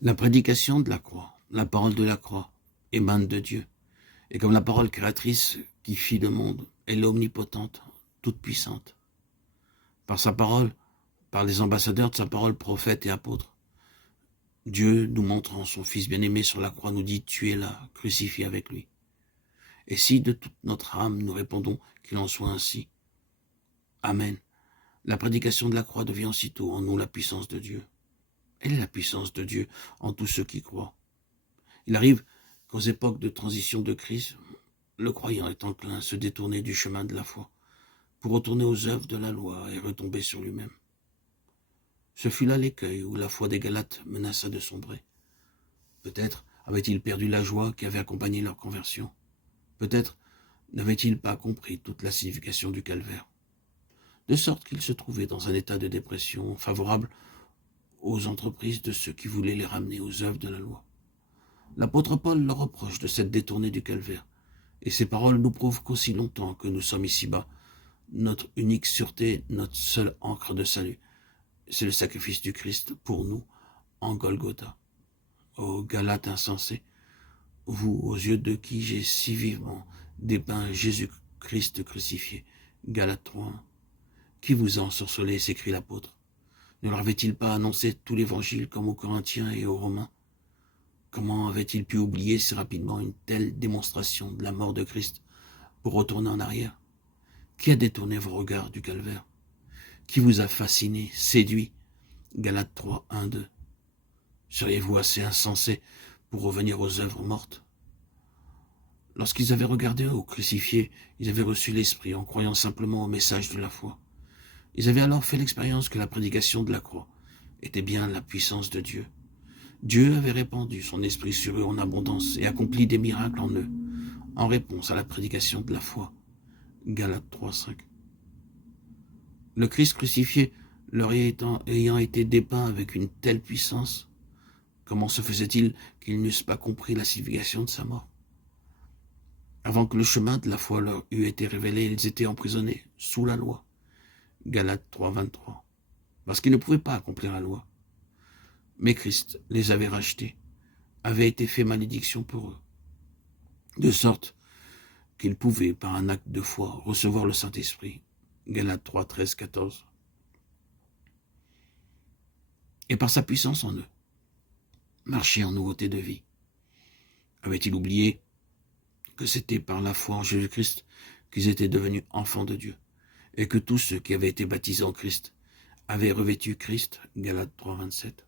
La prédication de la croix, la parole de la croix, émane de Dieu. Et comme la parole créatrice qui fit le monde, elle est omnipotente, toute puissante. Par sa parole, par les ambassadeurs de sa parole, prophètes et apôtres, Dieu, nous montrant son Fils bien-aimé sur la croix, nous dit « Tu es là, crucifié avec lui ». Et si de toute notre âme nous répondons qu'il en soit ainsi, Amen. La prédication de la croix devient aussitôt en nous la puissance de Dieu. Elle est la puissance de Dieu en tous ceux qui croient. Il arrive qu'aux époques de transition de crise, le croyant est enclin à se détourner du chemin de la foi pour retourner aux œuvres de la loi et retomber sur lui-même. Ce fut là l'écueil où la foi des Galates menaça de sombrer. Peut-être avaient-ils perdu la joie qui avait accompagné leur conversion. Peut-être n'avaient-ils pas compris toute la signification du calvaire. De sorte qu'ils se trouvaient dans un état de dépression favorable aux entreprises de ceux qui voulaient les ramener aux œuvres de la loi. L'apôtre Paul leur reproche de s'être détourné du calvaire, et ces paroles nous prouvent qu'aussi longtemps que nous sommes ici-bas, notre unique sûreté, notre seule ancre de salut, c'est le sacrifice du Christ pour nous en Golgotha. Ô Galates insensés, vous aux yeux de qui j'ai si vivement dépeint Jésus-Christ crucifié. Galates 3. Qui vous a ensorcelé, s'écrie l'apôtre. Ne leur avait-il pas annoncé tout l'évangile comme aux Corinthiens et aux Romains? Comment avait-il pu oublier si rapidement une telle démonstration de la mort de Christ pour retourner en arrière? Qui a détourné vos regards du calvaire? Qui vous a fasciné, séduit? Galates 3, 1, 2. Seriez-vous assez insensés pour revenir aux œuvres mortes? Lorsqu'ils avaient regardé au crucifié, ils avaient reçu l'Esprit en croyant simplement au message de la foi. Ils avaient alors fait l'expérience que la prédication de la croix était bien la puissance de Dieu. Dieu avait répandu son esprit sur eux en abondance et accompli des miracles en eux, en réponse à la prédication de la foi. Galates 3, 5. Le Christ crucifié leur ayant été dépeint avec une telle puissance, comment se faisait-il qu'ils n'eussent pas compris la signification de sa mort? Avant que le chemin de la foi leur eût été révélé, ils étaient emprisonnés sous la loi. Galates 3, 23. Parce qu'ils ne pouvaient pas accomplir la loi. Mais Christ les avait rachetés, avait été fait malédiction pour eux, de sorte qu'ils pouvaient, par un acte de foi, recevoir le Saint-Esprit. Galates 3, 13, 14. Et par sa puissance en eux, marcher en nouveauté de vie. Avaient-ils oublié que c'était par la foi en Jésus-Christ qu'ils étaient devenus enfants de Dieu, et que tous ceux qui avaient été baptisés en Christ avaient revêtu Christ? Galates 3, 27.